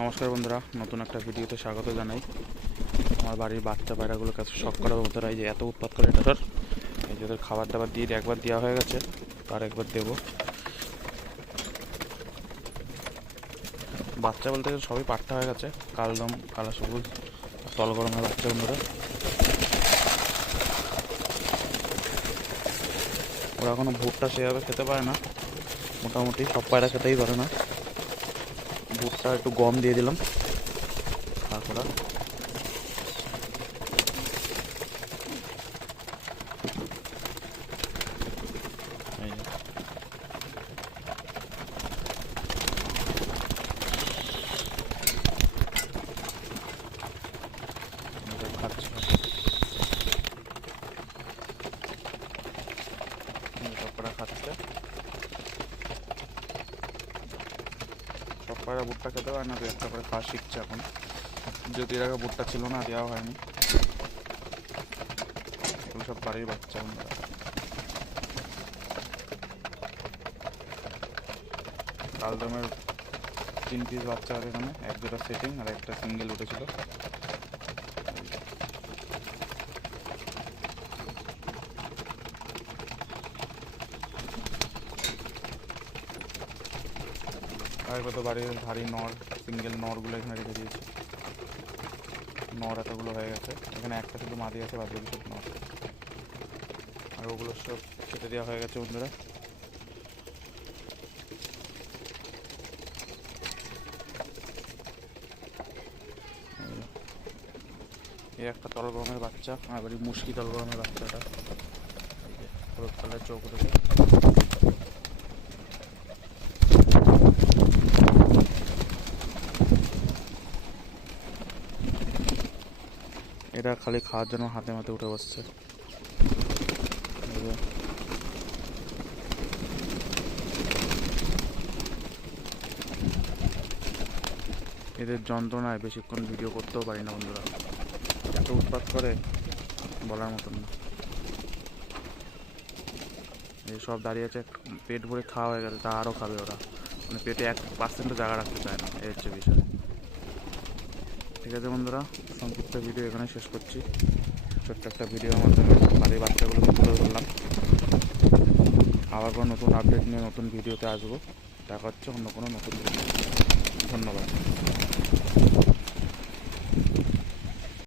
নমস্কার বন্ধুরা, নতুন একটা ভিডিওতে স্বাগত জানাই। আমার বাড়ির বাচ্চা পায়রাগুলো কাছে শখ করা বন্ধুরা এই যে এত উৎপাত করে এটার এই যে খাবার দাবার দিয়ে একবার দেওয়া হয়ে গেছে, তার একবার দেবো। বাচ্চা বলতে গেলে সবই পাট্টা হয়ে গেছে কালদম কালা সবুজ, তল গরমের বাচ্চা বন্ধুরা। ওরা এখনও ভুট্টা সেভাবে খেতে পারে না, মোটামুটি সব পায়রা খেতেই পারে না। ভুট্টা একটু গম দিয়ে দিলাম। তারপরে খাচ্ছে এই যে সবকটা খাচ্ছে সব পায়রা ভুট্টা খেতে হয় না, দু একটা করে খাওয়া শিখছে এখন। যদি এর আগে ভুট্টা ছিল না, দেওয়া হয়নি। এগুলো সব বাড়ির বাচ্চা বন্ধুরা। কালদমের তিন পিস বাচ্চা আর এখানে, এক দুটা সেটিং আর একটা সিঙ্গেল উঠেছিল আর কত বাড়ির ভারী নর সিঙ্গেল নরগুলো এখানে রেখে দিয়েছি। নর এতগুলো হয়ে গেছে। এখানে একটা শুধু মাদি আছে বাদ বাকি সব নর। আর ওগুলো সব কেটে দেওয়া হয়ে গেছে বন্ধুরা। এই একটা তল গরমের বাচ্চা আর বাড়ি মুশকি তল গরমের বাচ্চাটা হলুদ কালার চোখ উঠেছে। এরা খালি খাওয়ার জন্য হাতে মাতে উঠে বসছে। এদের যন্ত্রণায় বেশিক্ষণ ভিডিও করতেও পারি না বন্ধুরা। এত উৎপাত করে বলার মতন না। সব দাঁড়িয়ে আছে, পেট ভরে খাওয়া হয়ে গেছে তা আরও খাবে ওরা। মানে পেটে এক পার্সেন্টও জায়গা রাখতে চায় না, এর হচ্ছে বিষয় ঠিক আছে বন্ধুরা, সংক্ষিপ্ত ভিডিও এখানে শেষ করছি। ছোট্ট একটা ভিডিওর মাধ্যমে বাড়ির বাচ্চাগুলোকে তুলে ধরলাম। আবার নতুন আপডেট নিয়ে নতুন ভিডিওতে আসব। দেখা হচ্ছে অন্য কোনো নতুন ভিডিও ধন্যবাদ।